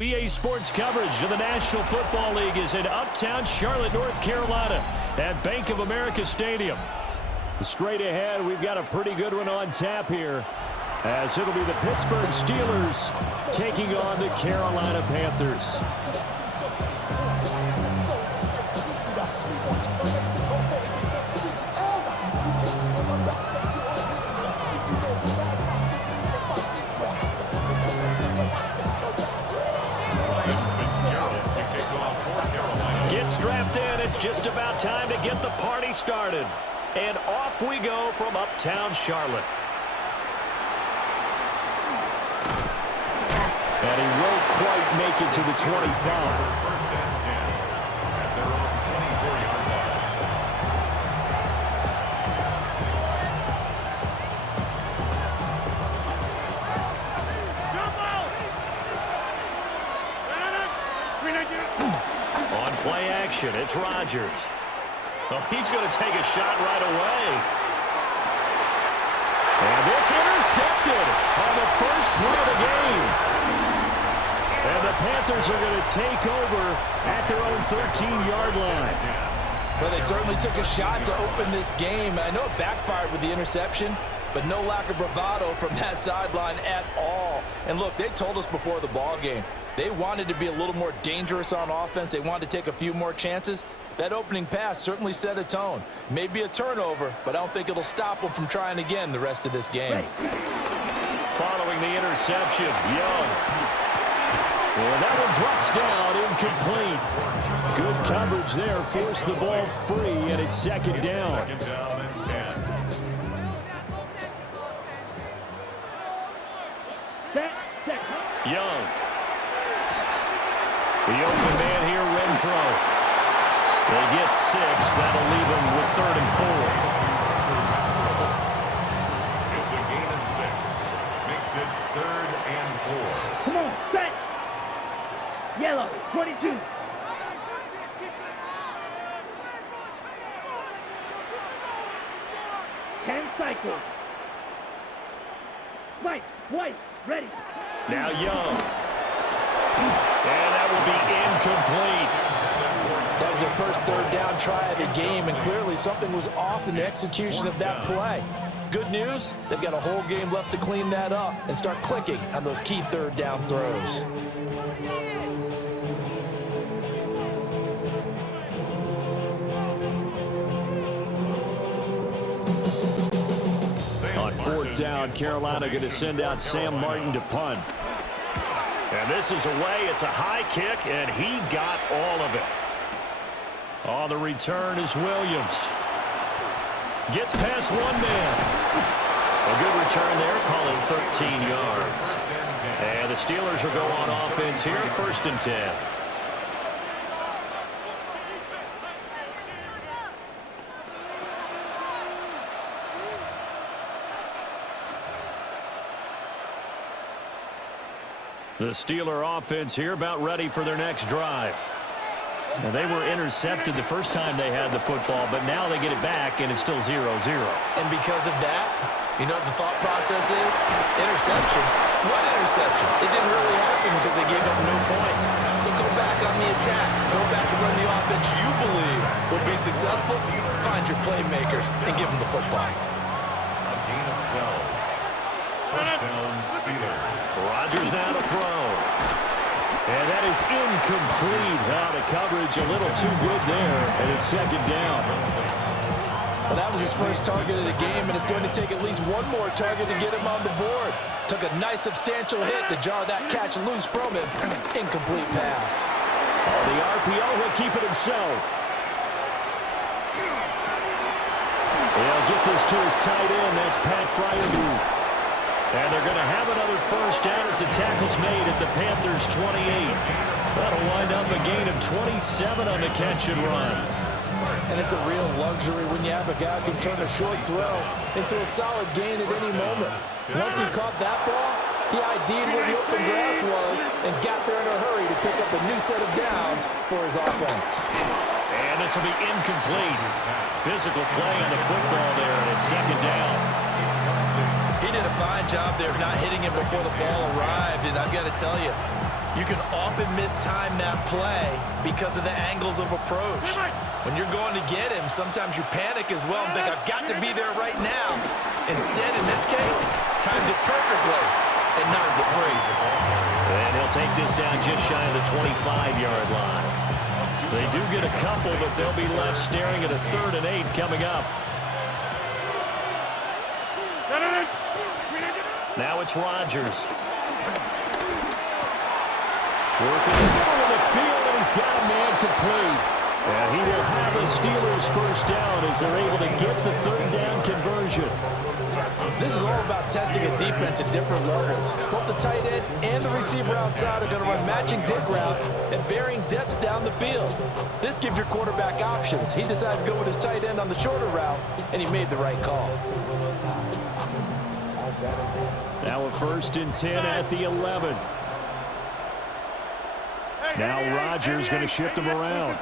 EA Sports coverage of the National Football League is in uptown Charlotte, North Carolina at Bank of America Stadium. Straight ahead, we've got a pretty good one on tap here, as it'll be the Pittsburgh Steelers taking on the Carolina Panthers. Strapped in, it's just about time to get the party started. And off we go from uptown Charlotte. And he won't quite make it to the 25. First and 10 at their own 24-yard line. On play action, it's Rodgers. Oh, he's going to take a shot right away. And this intercepted on the first play of the game. And the Panthers are going to take over at their own 13-yard line. Well, they certainly took a shot to open this game. I know it backfired with the interception, but no lack of bravado from that sideline at all. And look, they told us before the ball game, they wanted to be a little more dangerous on offense. They wanted to take a few more chances. That opening pass certainly set a tone. Maybe a turnover, but I don't think it'll stop them from trying again the rest of this game. Following the interception, Young. And that one drops down, incomplete. Good coverage there, forced the ball free, and it's second down. Second down and 10. Young. The open man here, Renfro. They get 6. That'll leave them with 3rd and 4. It's a gain of 6. Makes it 3rd and 4. Come on, set. Yellow, 22. Ten cycles. White, ready. Now Young. And that will be incomplete. That was their first 3rd down try of the game, and clearly something was off in the execution of that play. Good news, they've got a whole game left to clean that up and start clicking on those key 3rd down throws. On 4th down, Carolina going to send out Sam Martin to punt. And this is away. It's a high kick, and he got all of it. On the return is Williams. Gets past one man. A good return there, call it 13 yards. And the Steelers will go on offense here, 1st and 10. The Steeler offense here about ready for their next drive. Now, they were intercepted the first time they had the football, but now they get it back, and it's still 0-0. And because of that, you know what the thought process is? Interception. What interception? It didn't really happen because they gave up no points. So go back on the attack. Go back and run the offense you believe will be successful. Find your playmakers and give them the football. A gain of 12. First down, Steelers. Rodgers now to throw. And that is incomplete. Out of coverage, a little too good there, and it's 2nd down. Well, that was his first target of the game, and it's going to take at least one more target to get him on the board. Took a nice substantial hit to jar that catch loose from him. Incomplete pass. On the RPO, he'll keep it himself. He'll get this to his tight end. That's Pat Freiermuth. And they're going to have another first down as the tackle's made at the Panthers' 28. That'll wind up a gain of 27 on the catch and run. And it's a real luxury when you have a guy who can turn a short throw into a solid gain at any moment. Once he caught that ball, he ID'd where the open grass was and got there in a hurry to pick up a new set of downs for his offense. And this will be incomplete. Physical play on the football there, and it's 2nd down. He did a fine job there of not hitting him before the ball arrived, and I've got to tell you, You can often mistime that play because of the angles of approach. When you're going to get him, sometimes you panic as well and think, I've got to be there right now. Instead, in this case, timed it perfectly and knocked it free. And he'll take this down just shy of the 25-yard line. They do get a couple, but they'll be left staring at a 3rd and 8 coming up. Now it's Rodgers. Working the middle of the field, and he's got a man complete. And he will have the Steelers first down as they're able to get the 3rd down conversion. This is all about testing a defense at different levels. Both the tight end and the receiver outside are going to run matching dig routes at varying depths down the field. This gives your quarterback options. He decides to go with his tight end on the shorter route, and he made the right call. Now a 1st and 10 at the 11. Now Rodgers going to shift him around.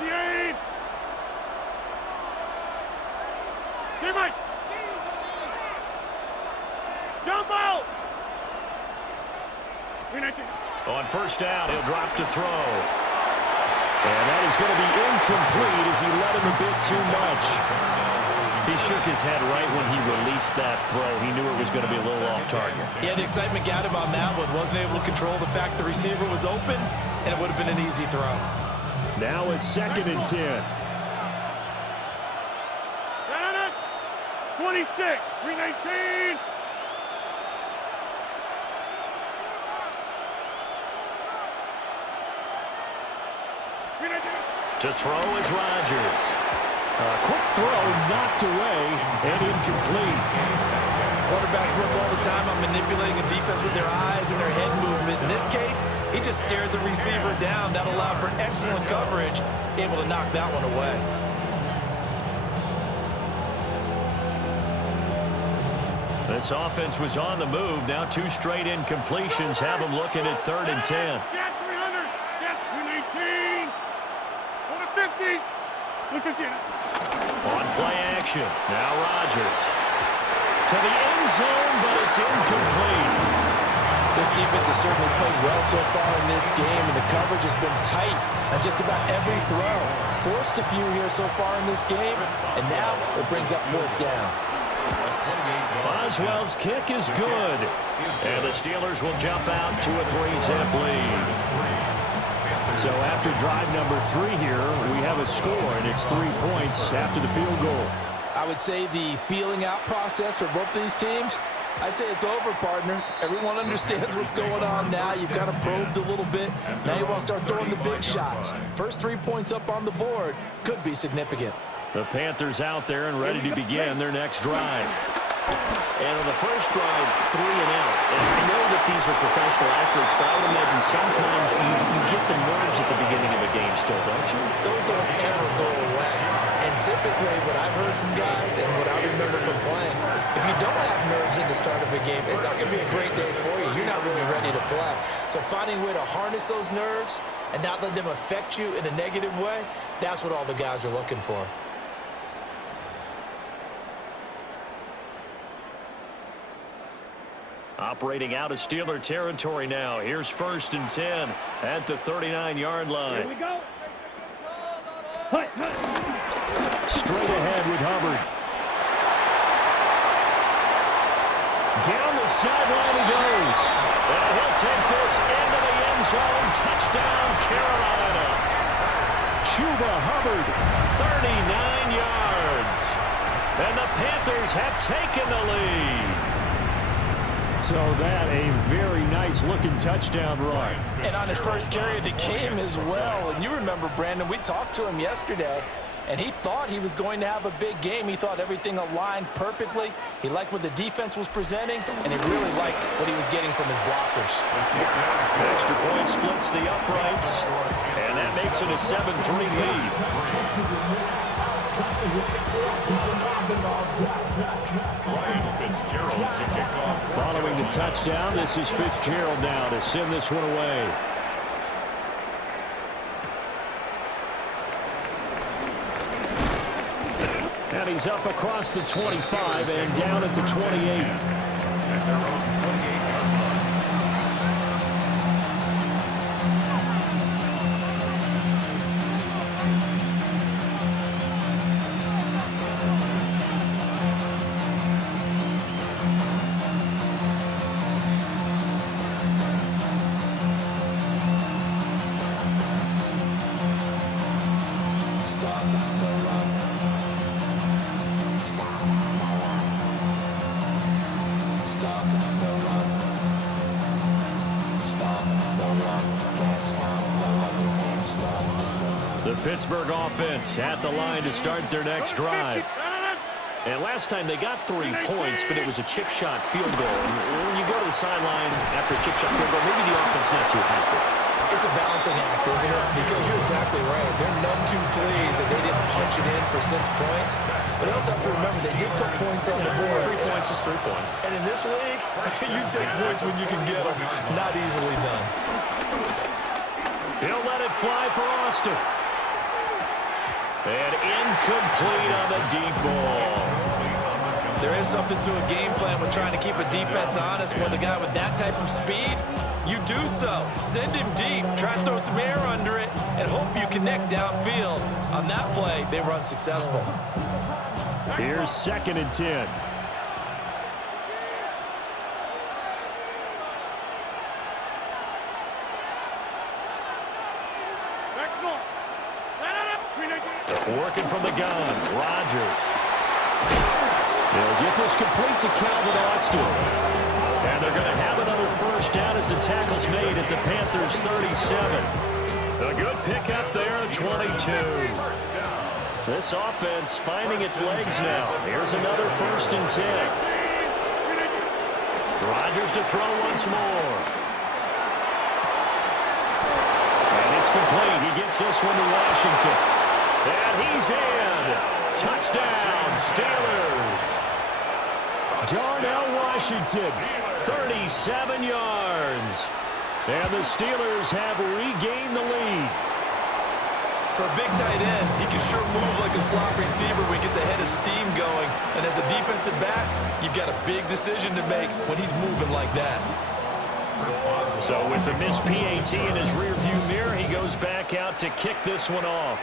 Jump out! On 1st down, he'll drop to throw. And that is going to be incomplete as he let him a bit too much. He shook his head right when he released that throw. He knew it was going to be a little off target. Yeah, the excitement got him on that one. Wasn't able to control the fact the receiver was open, and it would have been an easy throw. Now a 2nd and 10. 26, 319. To throw is Rodgers. Quick throw knocked away and incomplete. Quarterbacks work all the time on manipulating a defense with their eyes and their head movement. In this case, he just stared the receiver down. That allowed for excellent coverage, able to knock that one away. This offense was on the move. Now 2 straight incompletions have them looking at 3rd and 10. Get 300. Get 319. Go to 50. Look at it. On play action. Now Rodgers. To the end zone, but it's incomplete. This defense has certainly played well so far in this game, and the coverage has been tight on just about every throw. Forced a few here so far in this game, and now it brings up 4th down. Boswell's kick is good. And the Steelers will jump out to a 3-zip lead. So after drive number 3 here, we have a score, and it's 3 points after the field goal. I would say the feeling out process for both these teams, I'd say it's over, partner. Everyone understands what's going on now. You've kind of probed a little bit. Now you want to start throwing the big shots. First 3 points up on the board could be significant. The Panthers out there and ready to begin their next drive. And on the first drive, 3 and out. And I know that these are professional athletes, but I would imagine sometimes you get the nerves at the beginning of a game still, don't you? Those don't ever go away. And typically what I've heard from guys and what I remember from playing, if you don't have nerves at the start of a game, it's not going to be a great day for you. You're not really ready to play. So finding a way to harness those nerves and not let them affect you in a negative way, that's what all the guys are looking for. Operating out of Steeler territory now. Here's 1st and 10 at the 39-yard line. Here we go. Straight ahead with Hubbard. Down the sideline he goes. And he'll take this into the end zone. Touchdown, Carolina. Chuba Hubbard, 39 yards. And the Panthers have taken the lead. So that a very nice-looking touchdown run. And on his first carry of the game as well. And you remember, Brandon, we talked to him yesterday, and he thought he was going to have a big game. He thought everything aligned perfectly. He liked what the defense was presenting, and he really liked what he was getting from his blockers. The extra point splits the uprights, and that makes it a 7-3 lead. Following the touchdown, this is Fitzgerald now to send this one away. And he's up across the 25 and down at the 28. Pittsburgh offense at the line to start their next drive. And last time they got 3 points, but it was a chip shot field goal. And when you go to the sideline after a chip shot field goal, maybe the offense not too happy. It's a balancing act, isn't it? Because you're exactly right. They're none too pleased that they didn't punch it in for 6 points. But I also have to remember they did put points on the board. 3 points is 3 points. And in this league, you take points when you can get them. Not easily done. He'll let it fly for Austin. And incomplete on the deep ball. There is something to a game plan when trying to keep a defense honest. When the guy with that type of speed, you do so. Send him deep. Try and throw some air under it and hope you connect downfield. On that play, they were unsuccessful. Here's 2nd and 10. Working from the gun, Rodgers. They'll get this complete to Calvin Austin. And they're going to have another first down as the tackle's made at the Panthers' 37. A good pickup there at 22. This offense finding its legs now. Here's another 1st and 10. Rodgers to throw once more. And it's complete. He gets this one to Washington. And he's in. Touchdown, Steelers. Darnell Washington, 37 yards. And the Steelers have regained the lead. For a big tight end, he can sure move like a slot receiver when he gets a head of steam going. And as a defensive back, you've got a big decision to make when he's moving like that. So with the missed PAT in his rearview mirror, he goes back out to kick this one off.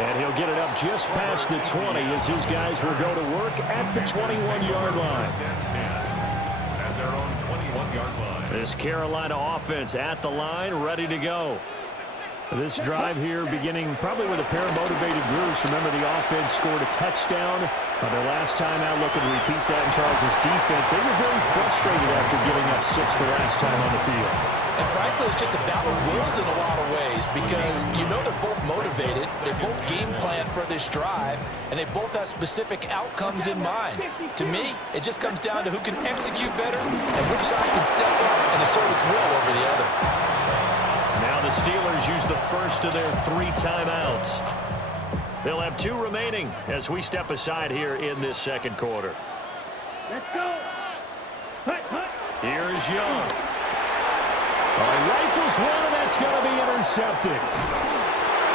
And he'll get it up just past the 20 as his guys will go to work at the 21-yard line. At their own 21-yard line. This Carolina offense at the line, ready to go. This drive here beginning probably with a pair of motivated groups. Remember, the offense scored a touchdown their last time out. Looking to repeat that in Charles' defense. They were very frustrated after giving up 6 the last time on the field. And frankly, it's just a battle of wills in a lot of ways because you know they're both motivated, they both game plan for this drive, and they both have specific outcomes in mind. To me, it just comes down to who can execute better and which side can step up and assert its will over the other. Now the Steelers use the first of their 3 timeouts. They'll have 2 remaining as we step aside here in this second quarter. Let's go. Hut, hut. Here's Young. Rifles one, and that's going to be intercepted.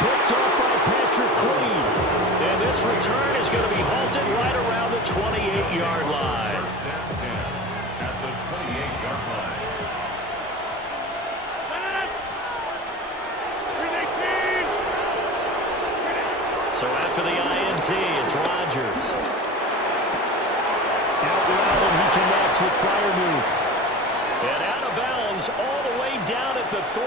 Picked up by Patrick Queen. And this return is going to be halted right around the 28-yard line. First and 10 at the 28-yard line. So after the INT, it's Rodgers. Out loud, and he connects with Freiermuth. And out of bounds all the way down at the 3.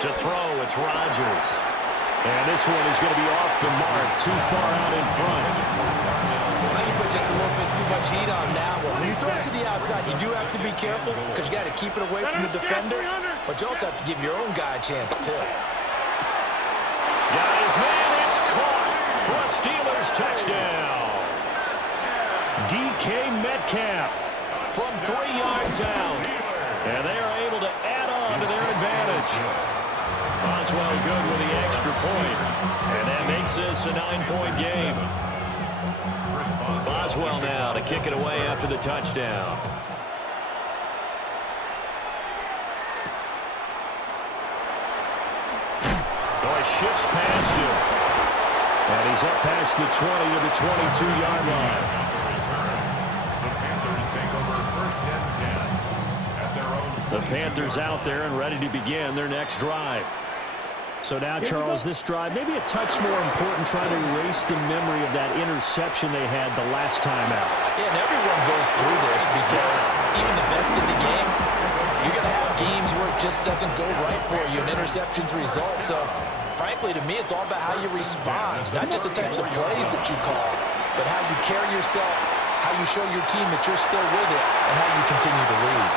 To throw, it's Rodgers. And this one is going to be off the mark, too far out in front. I think you put just a little bit too much heat on that one. When you throw it to the outside, you do have to be careful because you got to keep it away from the defender, but you also have to give your own guy a chance too. Got his man, it's caught for a Steelers touchdown. DK Metcalf from 3 yards out. And they are able to add on to their advantage. Boswell good with the extra point. And that makes this a 9-point game. Boswell now to kick it away after the touchdown. Shifts past him. And he's up past the 20 to the 22-yard line. The Panthers take over 1st and 10 at their own 22. The Panthers out there and ready to begin their next drive. So now, Charles, this drive maybe a touch more important, trying to erase the memory of that interception they had the last time out. Yeah, and everyone goes through this because even the best in the game, you're going to have games where it just doesn't go right for you, and interceptions result. So frankly, to me, it's all about how you respond, not just the types of plays that you call, but how you carry yourself, how you show your team that you're still with it, and how you continue to lead.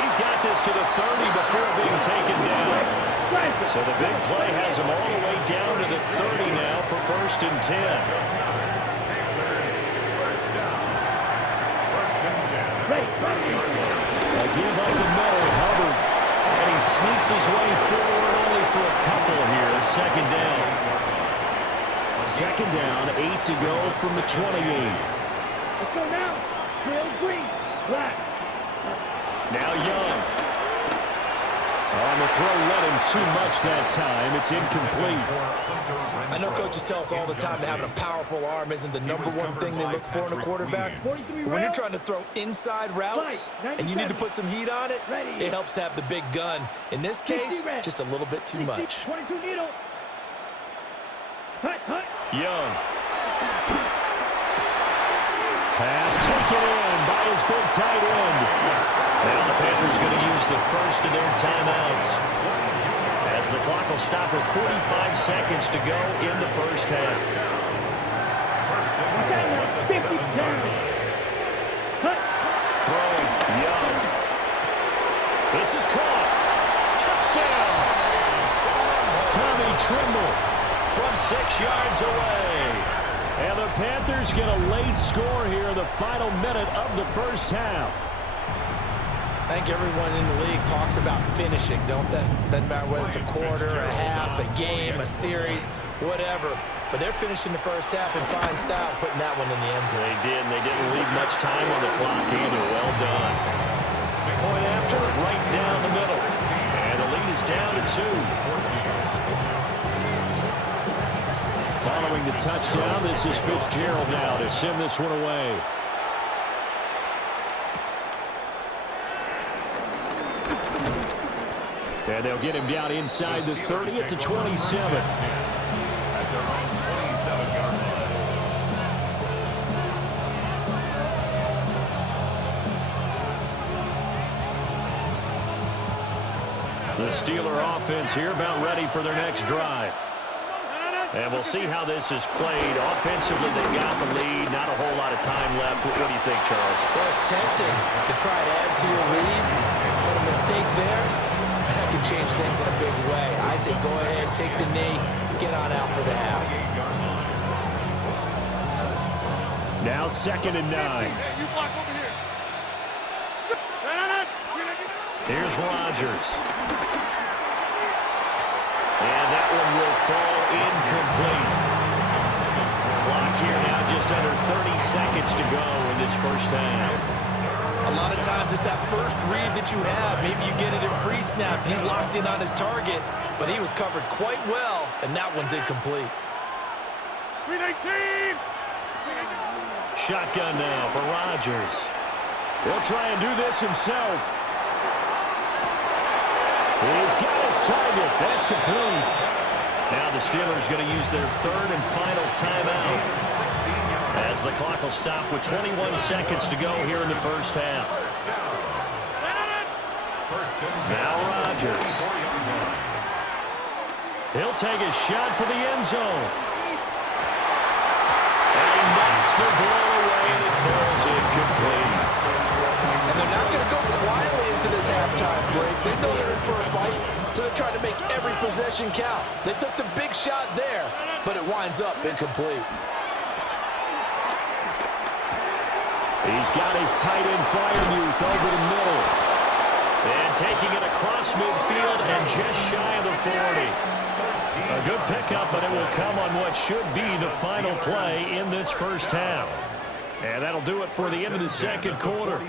He's got this to the 30 before being taken down. So the big play has him all the way down to the 30 now for 1st and 10. A give up the middle, Hubbard. And he sneaks his way forward only for a couple here. 2nd down. 2nd down, 8 to go from the 28. Let's go now. Trail green. Black. Now Young. On the throw, let him too much that time. It's incomplete. I know coaches tell us all the time that having a powerful arm isn't the #1 thing they look for in a quarterback. But when you're trying to throw inside routes and you need to put some heat on it, it helps have the big gun. In this case, just a little bit too much. 22 needle. Hut, hut. Young. Pass taken in by his big tight end. Now the Panthers going to use the first of their timeouts, as the clock will stop with 45 seconds to go in the first half. 50 down. Hut. Throwing, Young. This is caught. Touchdown. Tommy Trimble from 6 yards away. And the Panthers get a late score here in the final minute of the first half. I think everyone in the league talks about finishing, don't they? Doesn't matter whether it's a quarter, a half, a game, a series, whatever. But they're finishing the first half in fine style, putting that one in the end zone. They did, and they didn't leave much time on the clock either. Well done. Point after, right down the middle. And the lead is down to 2. Following the touchdown, this is Fitzgerald now to send this one away. And they'll get him down inside the 30 at the 27. At their own 27-yard line. The Steeler offense here about ready for their next drive. And we'll see how this is played. Offensively, they got the lead. Not a whole lot of time left. What do you think, Charles? Well, it's tempting to try and add to your lead, but a mistake there, that could change things in a big way. I say go ahead, take the knee, get on out for the half. Now 2nd and 9. Hey, you block over here. Here's Rodgers. And that one will fall incomplete. Clock here now just under 30 seconds to go in this first half. A lot of times it's that first read that you have. Maybe you get it in pre-snap. He locked in on his target, but he was covered quite well, and that one's incomplete. 319. Shotgun now for Rodgers. He'll try and do this himself. He's got his target. That's complete. Now the Steelers going to use their 3rd and final timeout, as the clock will stop with 21 seconds to go here in the first half. Now Rodgers. He'll take a shot for the end zone. And he knocks the ball away, and it falls incomplete. And they're not going to go quietly into this halftime break. They know they're in for a fight, so they're trying to make every possession count. They took the big shot there, but it winds up incomplete. He's got his tight end Freiermuth over the middle. And taking it across midfield and just shy of the 40. A good pickup, but it will come on what should be the final play in this first half. And that'll do it for the end of the second quarter.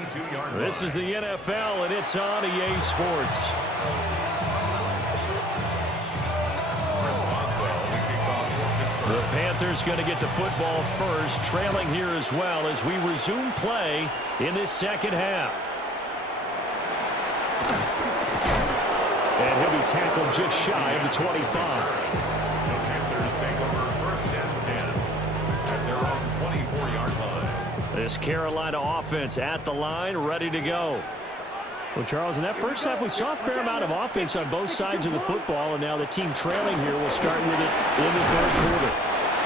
This is the NFL, and it's on EA Sports. The Panthers going to get the football first, trailing here as well as we resume play in this second half. And he'll be tackled just shy of the 25. The Panthers take over 1st and 10 at their own 24-yard line. This Carolina offense at the line, ready to go. Well, Charles, in that first half, we saw a fair amount of offense on both sides of the football, and now the team trailing here will start with it in the third quarter.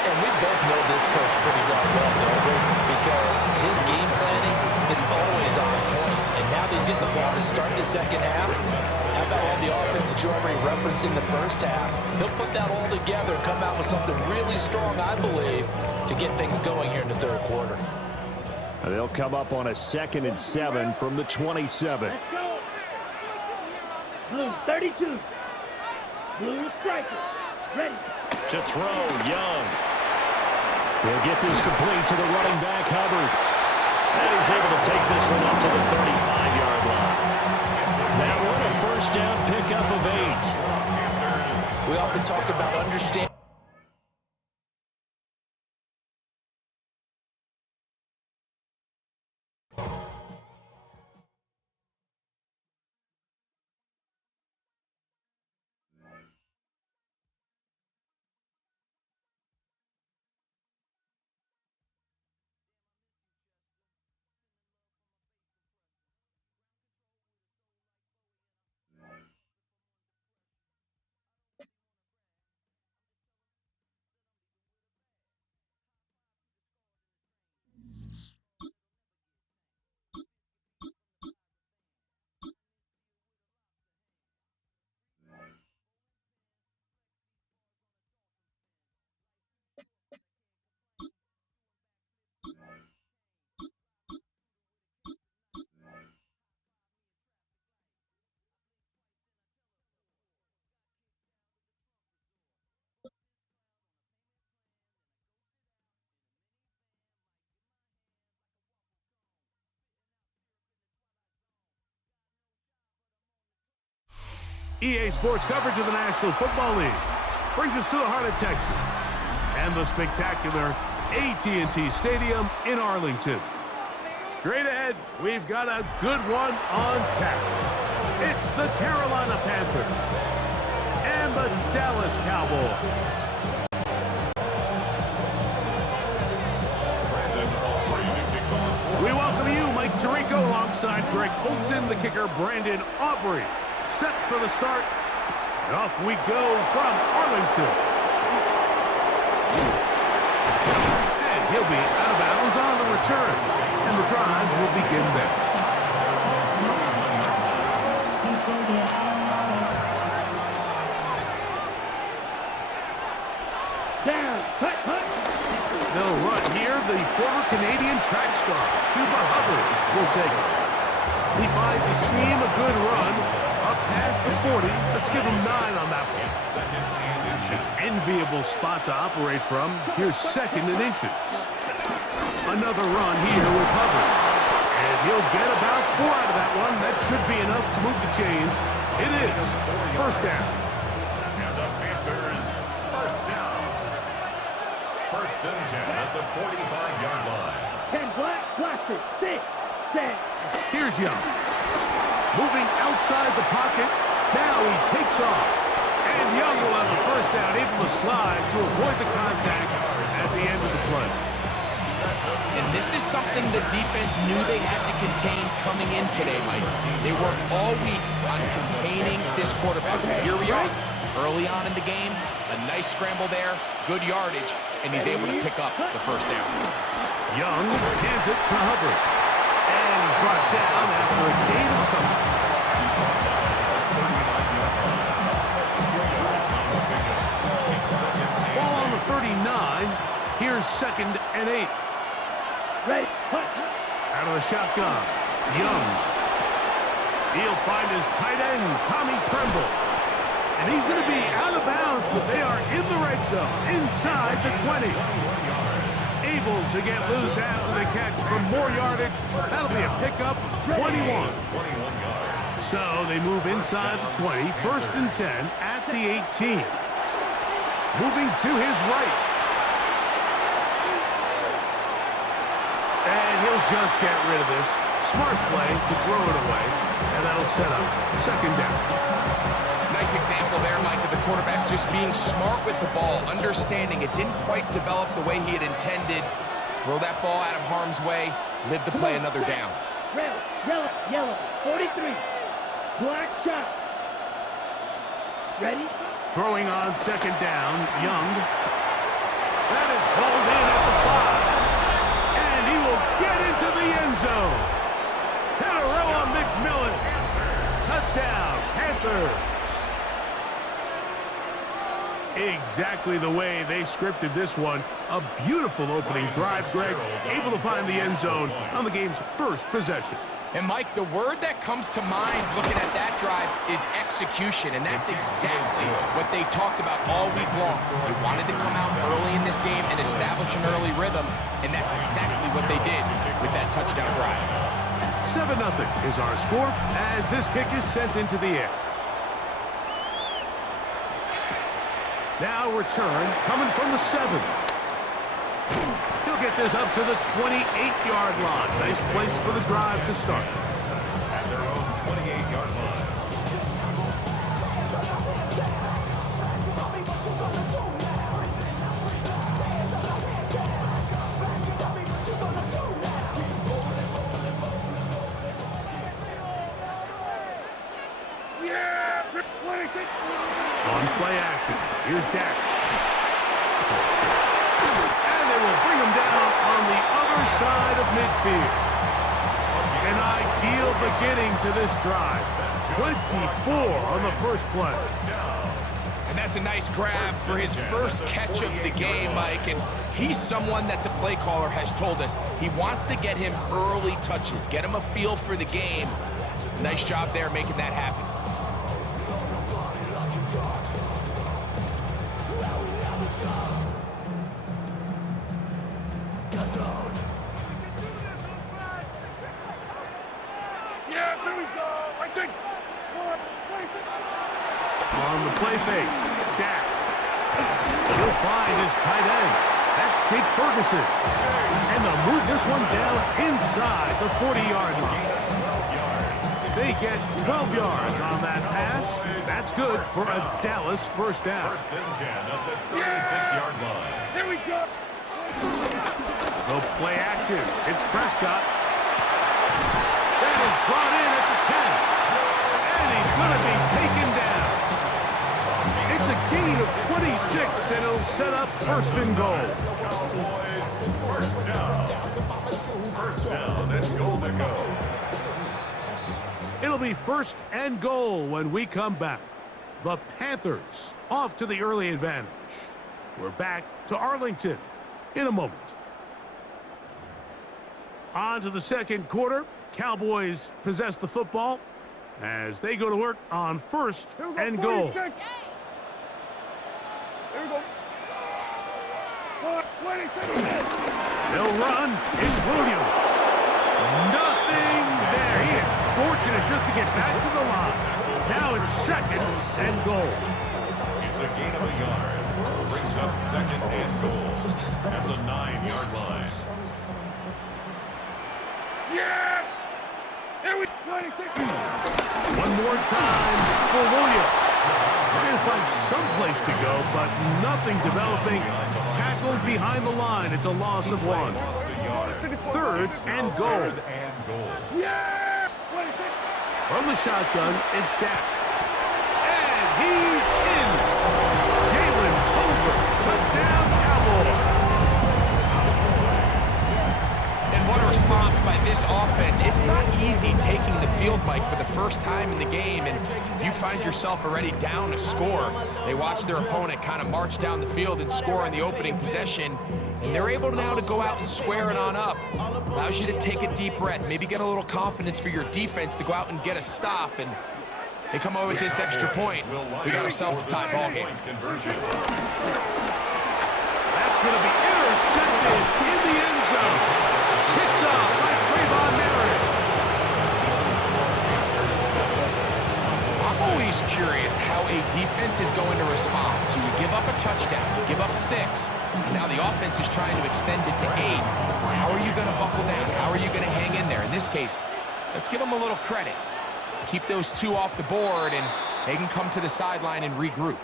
And we both know this coach pretty darn well, don't we? Because his game planning is always on point. And now that he's getting the ball to start the second half, how about all the offense that you already referenced in the first half? He'll put that all together and come out with something really strong, I believe, to get things going here in the third quarter. They'll come up on a 2nd and 7 from the 27. Let's go. Blue 32. Blue striker. Ready. To throw, Young. He'll get this complete to the running back, Hubbard. And he's able to take this one up to the 35-yard line. That one a first down pickup of 8. We often talk about understanding. EA Sports coverage of the National Football League brings us to the heart of Texas and the spectacular AT&T Stadium in Arlington. Straight ahead, we've got a good one on tap. It's the Carolina Panthers and the Dallas Cowboys. We welcome you, Mike Tirico, alongside Greg Olson, the kicker, Brandon Aubrey. Set for the start, and off we go from Arlington. And he'll be out of bounds on the return, and the drive will begin there. Down. Cut. They'll run here. The former Canadian track star, Chuba Hubbard, will take it. He finds a seam, a good run. Up past the 40. Let's give him 9 on that one. An enviable spot to operate from. Here's 2nd and inches. Another run here with Hubbard. And he'll get about 4 out of that one. That should be enough to move the chains. It is. First down. And the Panthers, first down. 1st and 10 at the 45-yard line. 10 black, plastic, 6, 10. Here's Young. Moving outside the pocket. Now he takes off. And Young will have the first down, able to slide to avoid the contact at the end of the play. And this is something the defense knew they had to contain coming in today, Mike. They worked all week on containing this quarterback. Here we are, early on in the game, a nice scramble there, good yardage, and he's able to pick up the first down. Young hands it to Hubbard. And he's brought down after a gain of a couple. Ball on the 39. Here's 2nd and 8. Ready. Cut. Out of the shotgun. Young. He'll find his tight end, Tommy Tremble. And he's going to be out of bounds, but they are in the red zone, inside the 20. Able to get loose after the catch for more yardage. That'll be a pickup of 21. So they move inside the 20, 1st and 10 at the 18. Moving to his right. And he'll just get rid of this. Smart play to throw it away, and that'll set up 2nd down. Nice example there, Mike, of the quarterback just being smart with the ball, understanding it didn't quite develop the way he had intended. Throw that ball out of harm's way, live to play another down. Red, yellow, 43. Black shot. Ready? Throwing on second down, Young. That is hauled in at the 5. And he will get into the end zone. Tannerella McMillan. Touchdown, Panthers. Exactly the way they scripted this one. A beautiful opening drive, Greg. Able to find the end zone on the game's first possession. And, Mike, the word that comes to mind looking at that drive is execution, and that's exactly what they talked about all week long. They wanted to come out early in this game and establish an early rhythm, and that's exactly what they did with that touchdown drive. 7-0 is our score as this kick is sent into the air. Now return coming from the 7. He'll get this up to the 28-yard line. Nice place for the drive to start. At their own 28-yard line. On play action, here's Dak. And they will bring him down on the other side of midfield. An ideal beginning to this drive. 24 on the first play. And that's a nice grab for his first catch of the game, Mike. And he's someone that the play caller has told us he wants to get him early touches, get him a feel for the game. Nice job there making that happen. On the play fake, Dak. He'll find his tight end. That's Jake Ferguson. And they'll move this one down inside the 40-yard line. They get 12 yards on that pass. That's good for a Dallas first down. First and 10 at the 36-yard line. Here we go. The play action. It's Prescott. That is brought in at the 10. And he's going to be taken down. It's a gain of 26, and it'll set up first and goal. Cowboys, first down. First down and goal to go. It'll be first and goal when we come back. The Panthers off to the early advantage. We're back to Arlington in a moment. On to the second quarter. Cowboys possess the football as they go to work on first and goal. Here we go. 26. They'll run. It's Williams. Nothing there. He is fortunate just to get back to the line. Now it's second and goal. It's a gain of a yard. Brings up second and goal at the 9-yard line. Yeah! Here we 26. One more time for Williams. Trying to find some place to go, but nothing developing. Tackled behind the line. It's a loss of 1. Lost a yard. Third and goal. Third and goal. Yeah! 26. From the shotgun, it's Dak. And he's in. Jalen Tolbert. Touchdown, Cowboys. And what a response by this offense. It's not easy taking the field, Mike, for the first time in the game, and you find yourself already down a score. They watch their opponent kind of march down the field and score on the opening possession, and they're able now to go out and square it on up. Allows you to take a deep breath, maybe get a little confidence for your defense to go out and get a stop, and they come over with this extra point. We got ourselves a tie ball game. Conversion. That's going to be intercepted in the end zone. Picked up by Trayvon Merritt. I'm always curious how a defense is going to respond. So you give up a touchdown, you give up 6, and now the offense is trying to extend it to 8. How are you going to buckle down? How are you going to hang in there? In this case, let's give them a little credit. Keep those 2 off the board, and they can come to the sideline and regroup.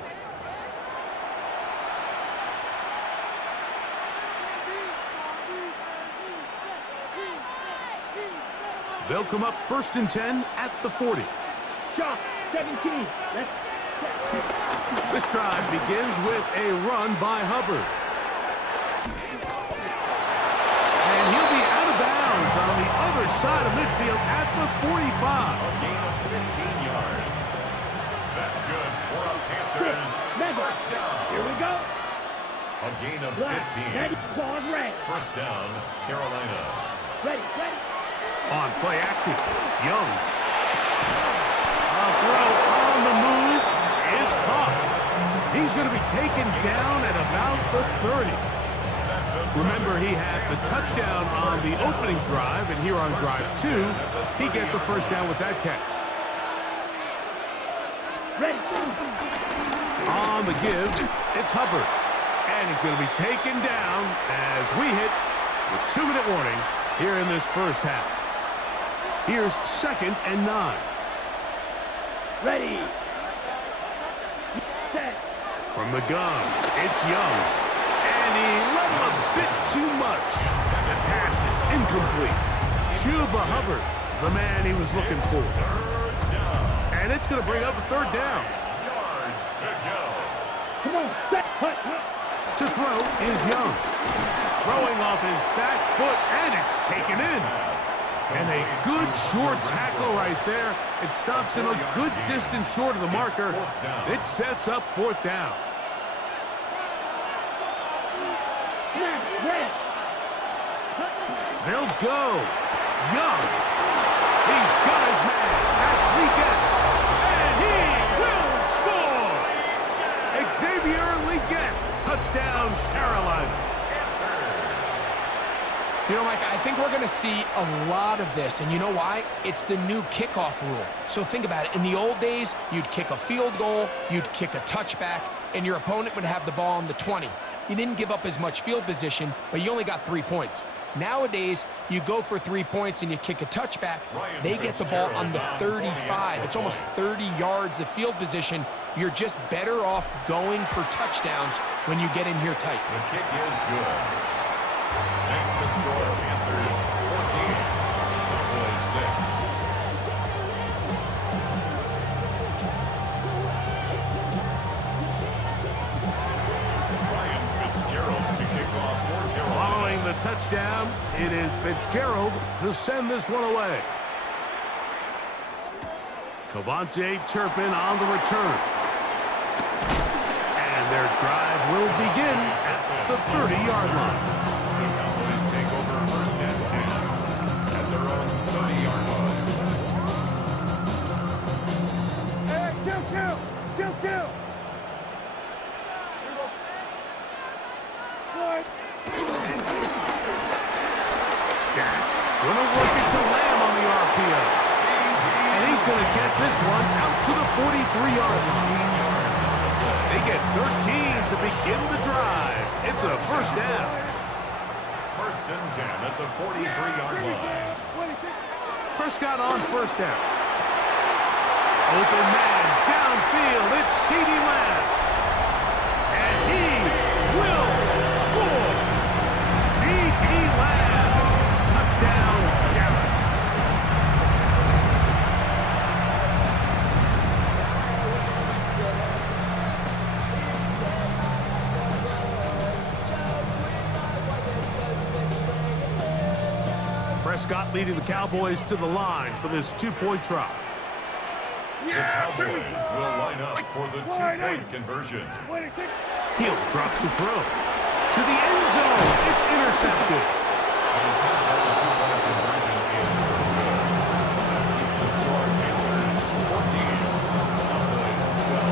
They'll come up first and 10 at the 40. Shot, 17. Let's This drive begins with a run by Hubbard. And he'll be out of bounds on the other side of midfield at the 45. A gain of 15 yards. That's good for a Panthers first down. Here we go. A gain of 15. Ready, ball red. First down, Carolina. Ready, ready. On play action, Young. A throw on the move is caught. He's going to be taken down at about the 30. Remember, he had the touchdown on the opening drive, and here on drive 2, he gets a first down with that catch. Ready. On the give, it's Hubbard. And he's going to be taken down as we hit the 2-minute warning here in this first half. Here's 2nd and 9. Ready. Set. From the gun, it's Young. And he let him a bit too much. The pass is incomplete. Chuba Hubbard, the man he was looking for. And it's going to bring up a 3rd down. Yards to go. Come on, set. Hut, hut. To throw is Young. Throwing off his back foot, and it's taken in. And a good short tackle right there. It stops him a good distance short of the marker. It sets up 4th down. Red. They'll go. Young. He's got his man. That's Leggett. And he will score. Xavier Leggett. Touchdown, Carolina. You know, Mike, I think we're going to see a lot of this, and you know why? It's the new kickoff rule. So think about it. In the old days, you'd kick a field goal, you'd kick a touchback, and your opponent would have the ball on the 20. You didn't give up as much field position, but you only got 3 points. Nowadays, you go for 3 points and you kick a touchback, they get the ball on the 35. It's almost 30 yards of field position. You're just better off going for touchdowns when you get in here tight. The kick is good. Makes the score Panthers 14, Cowboys 6. Ryan Fitzgerald to kick off for Carolina. Following the touchdown, it is Fitzgerald to send this one away. Cavante Turpin on the return. And their drive will begin at the 30-yard line. The Cowboys take over first and 10 at their own 30-yard line. Hey, kill. Dak gonna work it to Lamb on the RPO. And he's gonna get this one out to the 43-yard line. They get 13 to begin the drive. It's a first down. First and 10 at the 43-yard line. Prescott on first down. Open man downfield. It's CeeDee Lamb. And he will score. CeeDee Lamb. Touchdown, Dallas. Prescott leading the Cowboys to the line for this 2-point try. The Cowboys will line up for the 2-point conversion. He'll drop to throw. To the end zone. It's intercepted. The attempt at the 2-point conversion is good. The score Panthers 14, Cowboys 12.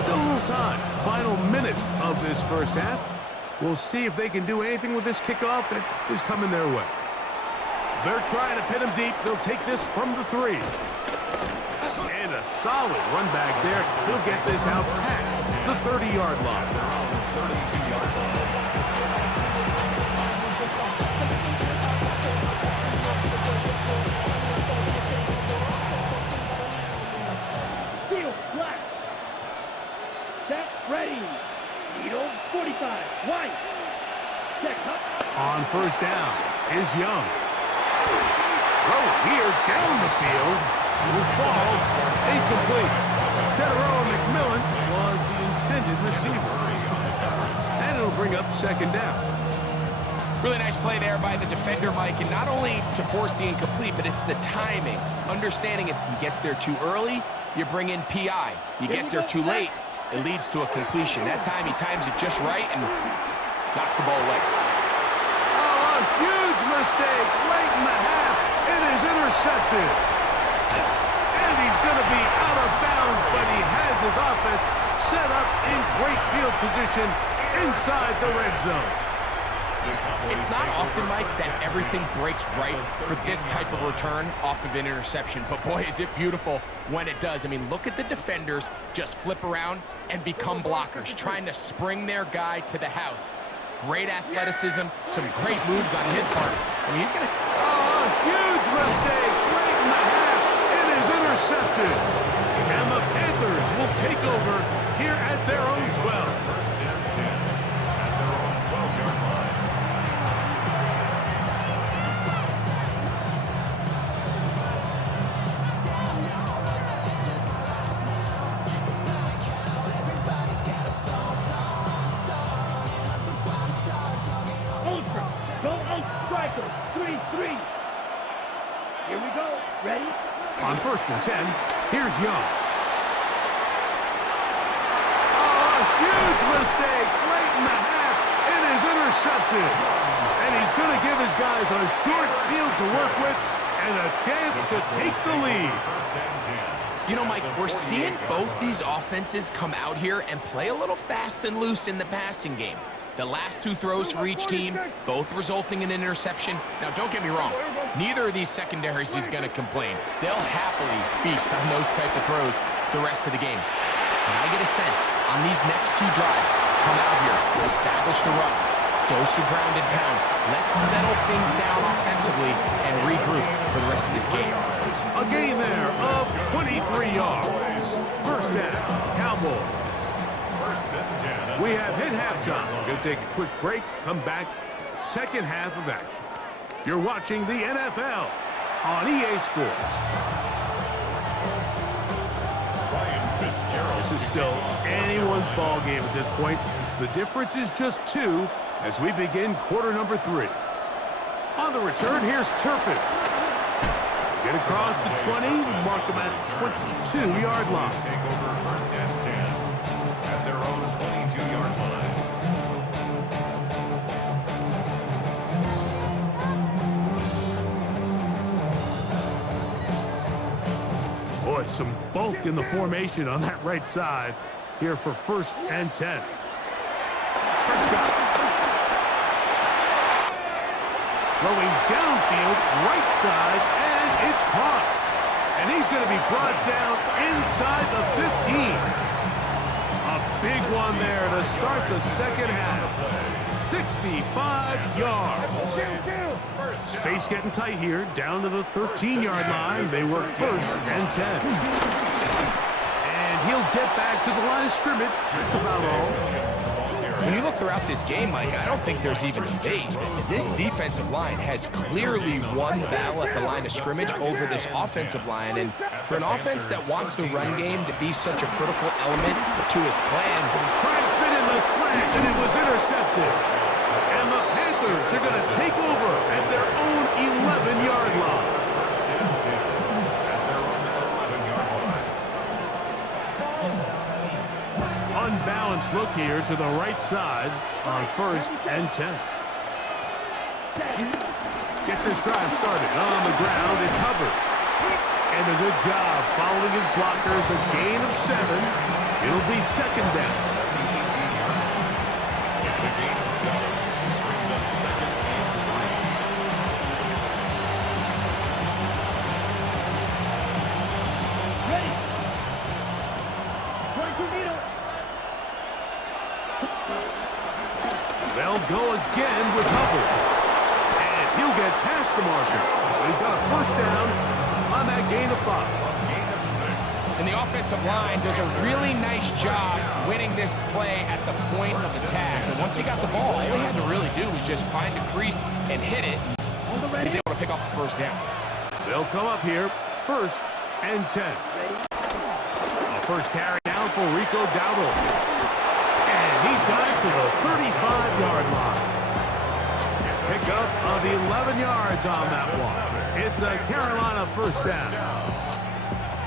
Still a little time. Final minute of this first half. We'll see if they can do anything with this kickoff that is coming their way. They're trying to pin him deep. They'll take this from the 3. And a solid run back there. He'll get this out past the 30-yard line. 32-yard line. Field, black. Set, ready. Needle, 45. White. On first down is Young. Throw here down the field. Will fall. Incomplete. Tedoroa McMillan was the intended receiver. And it'll bring up second down. Really nice play there by the defender, Mike, and not only to force the incomplete, but it's the timing. Understanding if he gets there too early, you bring in PI. You get there too late, it leads to a completion. That time he times it just right and knocks the ball away. Oh, a huge mistake late in the half. It is intercepted. And he's going to be out of bounds, but he has his offense set up in great field position inside the red zone. It's not often, Mike, that everything breaks right for this type of return off of an interception. But, boy, is it beautiful when it does. I mean, look at the defenders just flip around and become blockers, trying to spring their guy to the house. Great athleticism, some great moves on his part. I mean, he's going to... Oh, a huge mistake late in the half. It is intercepted. And the Panthers will take over here at their own 12. First and 10 at their own 12-yard line. Ultra. Go out striker. 3-3. Here we go. Ready? On first and 10, here's Young. Oh, a huge mistake late in the half. It is intercepted. And he's going to give his guys a short field to work with and a chance to take the lead. First and 10. You know, Mike, we're seeing both these offenses come out here and play a little fast and loose in the passing game. The last two throws for each team, both resulting in an interception. Now, don't get me wrong. Neither of these secondaries is going to complain. They'll happily feast on those type of throws the rest of the game. And I get a sense on these next two drives, come out here, establish the run, go through ground and pound. Let's settle things down offensively and regroup for the rest of this game. A gain there of 23 yards. First down, Cowboys. First and 10. We have hit halftime. We're going to take a quick break, come back, second half of action. You're watching the NFL on EA Sports. Ryan Fitzgerald. This is still anyone's ball game at this point. The difference is just 2 as we begin quarter number 3. On the return, here's Turpin. Get across the 20, mark him at the 22-yard line. Take over first and 10 at their own 22-yard line. Boy, some bulk in the formation on that right side here for first and 10. Prescott. Throwing downfield, right side, and it's caught. And he's going to be brought down inside the 15. A big one there to start the second half. 65 yards. Space getting tight here, down to the 13-yard line. They work first and 10. And he'll get back to the line of scrimmage. That's about all. When you look throughout this game, Mike, I don't think there's even a debate. This defensive line has clearly won the battle at the line of scrimmage over this offensive line. And for an offense that wants the run game to be such a critical element to its plan, Trying to fit in the slant, and it was intercepted. And the Panthers are going to take over at their own 11-yard line. First and 10 at their own 11-yard line. Unbalanced look here to the right side on first and 10. Get this drive started on the ground. It's Hubbard. And a good job following his blockers. A gain of 7. It'll be second down. It's a gain of 7. Brings up second and 3. Ready. 22 meter. They'll go again with Hubbard. And he'll get past the marker. So he's got a first down on that gain of 5. Gain of 6. and the offensive line does a really nice job winning this play at the point of attack. And once he got the ball, all he had to really do is just find a crease and hit it. He's able to pick up the first down. They'll come up here, 1st and 10. A first carry down for Rico Dowdle. And he's got it to the 35-yard line. Pickup of 11 yards on that one. It's a Carolina first down.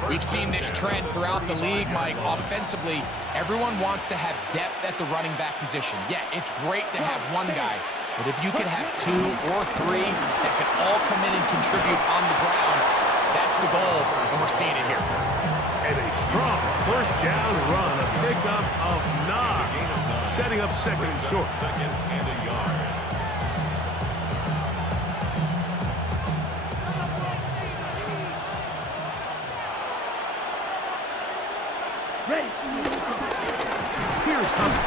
We've seen this trend throughout the league, Mike. Offensively, everyone wants to have depth at the running back position. Yeah, it's great to have one guy, but if you can have 2 or 3 that can all come in and contribute on the ground, that's the goal, and we're seeing it here. And a strong first down run, a pickup of 9, setting up 2nd and short. 2nd and a yard. Ready. Here's Hunt.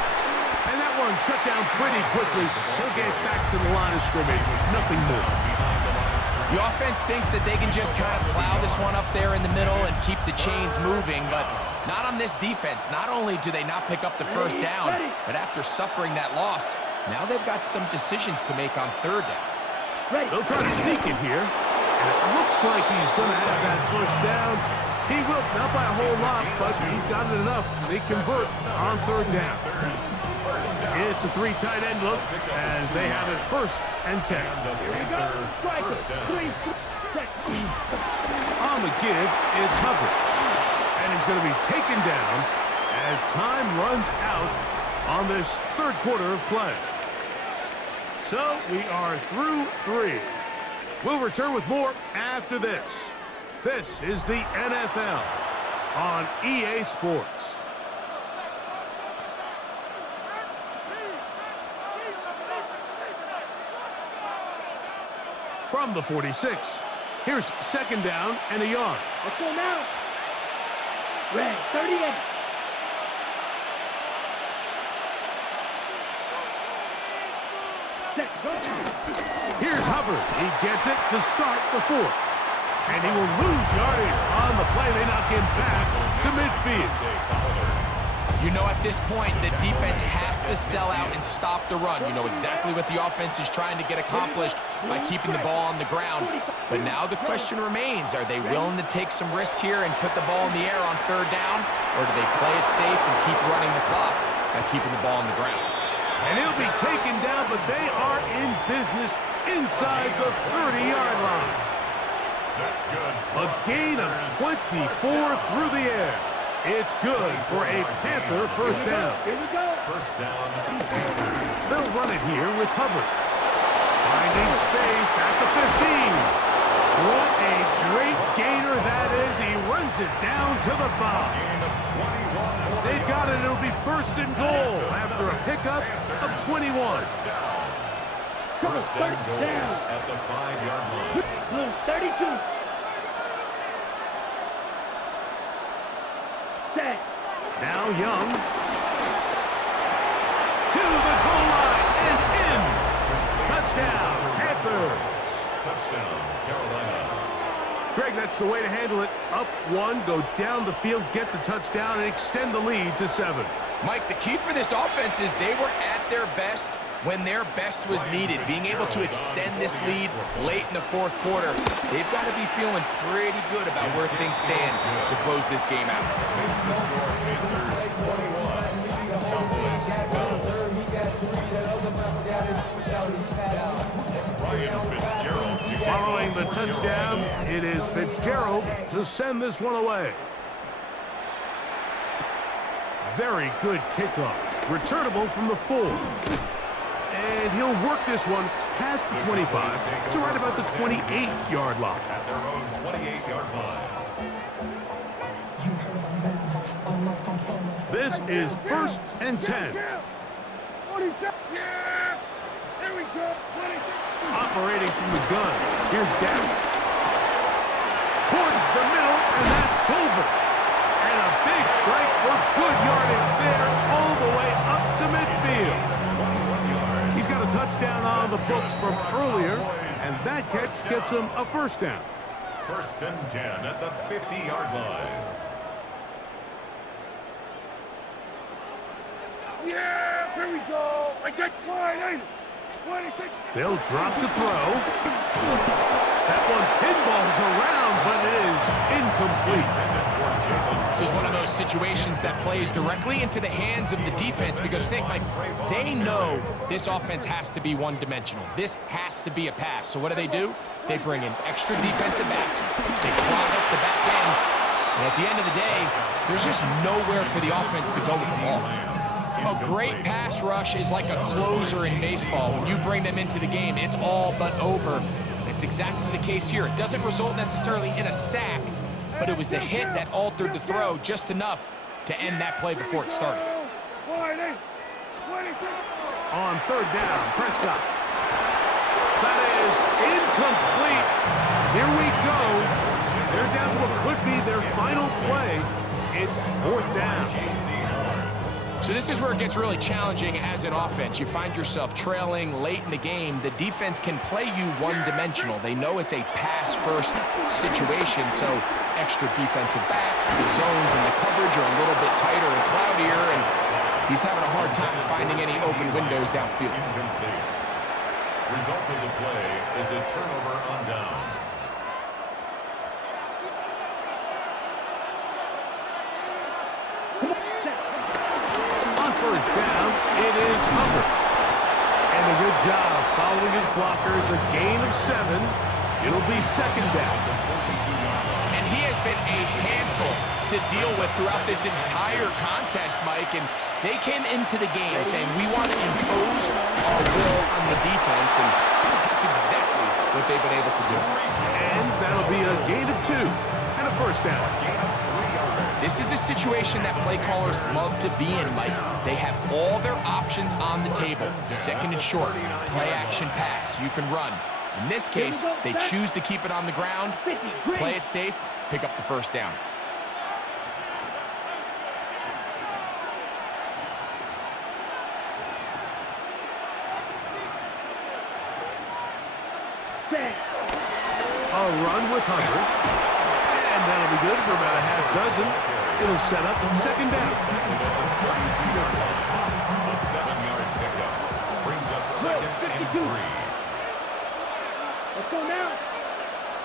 And that one shut down pretty quickly. He'll get back to the line of scrimmage. It's nothing more. The offense thinks that they can just kind of plow this one up there in the middle and keep the chains moving, but not on this defense. Not only do they not pick up the first down, but after suffering that loss, now they've got some decisions to make on 3rd down. They'll try to sneak it here. And it looks like he's going to have that first down. He will, not by a whole lot, but he's got it enough. They convert on 3rd down. It's a 3 tight end look as they have it 1st and 10. On the give, it's Hubbard. And he's going to be taken down as time runs out on this 3rd quarter of play. So we are through 3. We'll return with more after this. This is the NFL on EA Sports. From the 46, here's 2nd down and a yard. Let's go now. Red, 38. Here's Hubbard. He gets it to start the 4th. And he will lose yardage on the play. They knock him back to midfield. You know, at this point, the defense has to sell out and stop the run. You know exactly what the offense is trying to get accomplished by keeping the ball on the ground. But now the question remains, are they willing to take some risk here and put the ball in the air on 3rd down? Or do they play it safe and keep running the clock by keeping the ball on the ground? And he'll be taken down, but they are in business inside the 30-yard line. That's good. A gain of 24 through the air. It's good for a Panther first down. Here we go. First down. They'll run it here with Hubbard. Finding space at the 15. What a great gainer that is. He runs it down to the 5. They've got it. It'll be 1st and goal after a pickup of 21. First and goal at the 5-yard line. Blue, 32. Set. Now Young. To the goal line and in. Touchdown, Panthers. Touchdown, Carolina. Greg, that's the way to handle it. Up 1, go down the field, get the touchdown, and extend the lead to 7. Mike, the key for this offense is they were at their best when their best was needed. Being able to extend this lead late in the 4th quarter, they've got to be feeling pretty good about where things stand to close this game out. Makes the score Panthers 21. Cowboys 12. Ryan Fitzgerald to Following the touchdown, it is Fitzgerald to send this one away. Very good kickoff. Returnable from the 4. And he'll work this one past the 25 to right about the 28-yard line. at their own 28-yard line. This is 1st and 10. Operating from the gun. Here's Dak. Towards the middle, and that's Tolbert. And a big strike for good yardage there all the way up to midfield. He's got a touchdown on the books from earlier, and that catch gets him a first down. First and 10 at the 50-yard line. Yeah, here we go. I take line, ain't it? They'll drop to throw. That one pinballs around, but it is incomplete. This is one of those situations that plays directly into the hands of the defense because think, Mike, they know this offense has to be one-dimensional. This has to be a pass. So what do? They bring in extra defensive backs. They clog up the back end. And at the end of the day, there's just nowhere for the offense to go with the ball. A great pass rush is like a closer in baseball. When you bring them into the game, it's all but over. That's exactly the case here. It doesn't result necessarily in a sack, but it was the hit that altered the throw just enough to end that play before it started. On third down, Prescott. That is incomplete. Here we go. They're down to what could be their final play. It's fourth down. So this is where it gets really challenging as an offense. You find yourself trailing late in the game. The defense can play you one-dimensional. They know it's a pass-first situation, so extra defensive backs, the zones and the coverage are a little bit tighter and cloudier, and he's having a hard time finding any open windows downfield. Result of the play is a turnover on downs. First down, it is Hubbard. And a good job following his blockers, a gain of 7. It'll be second down. And he has been a handful to deal with throughout this entire contest, Mike. And they came into the game saying, we want to impose our will on the defense. And that's exactly what they've been able to do. And that'll be a gain of 2 and a first down. This is a situation that play callers love to be in, Mike. They have all their options on the table. Second and short, play action pass. You can run. In this case, they choose to keep it on the ground, play it safe, pick up the first down. A run with Hubbard. And that'll be good for about a half dozen. It'll set up second down. A 7-yard pickup brings up second and 3. Let's go now.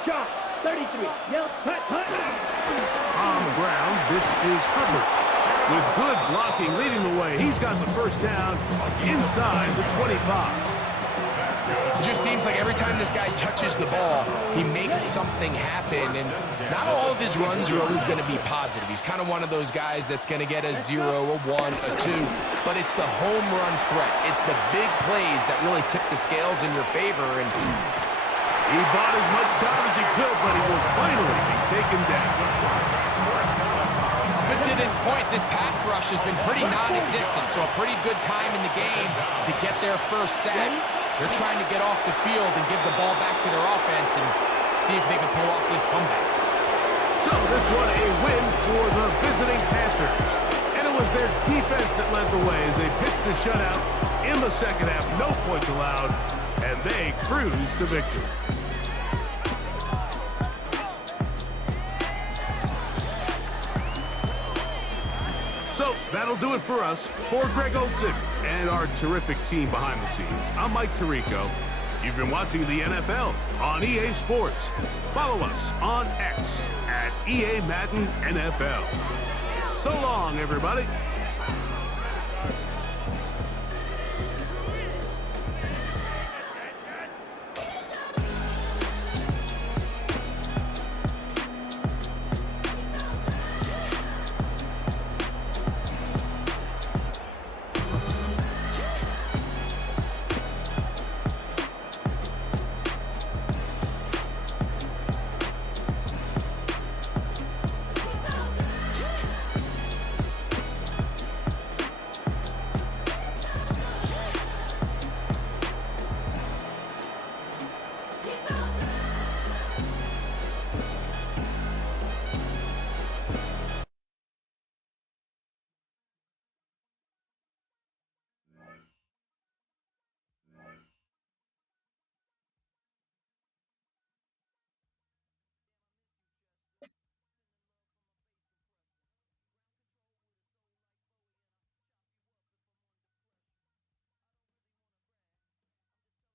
Shot, 33. Yell, hut. On the ground, this is Hubbard. With good blocking leading the way, he's got the first down inside the 25. It just seems like every time this guy touches the ball, he makes something happen. And not all of his runs are always going to be positive. He's kind of one of those guys that's going to get a 0, a 1, a 2. But it's the home run threat. It's the big plays that really tip the scales in your favor. And he bought as much time as he could, but he will finally be taken down. But to this point, this pass rush has been pretty non-existent. So a pretty good time in the game to get their first sack. They're trying to get off the field and give the ball back to their offense and see if they can pull off this comeback. So this one a win for the visiting Panthers. And it was their defense that led the way as they pitched the shutout in the second half. No points allowed, and they cruised to victory. So that'll do it for us. For Greg Olsen and our terrific team behind the scenes, I'm Mike Tirico. You've been watching the NFL on EA Sports. Follow us on X at EA Madden NFL. So long, everybody.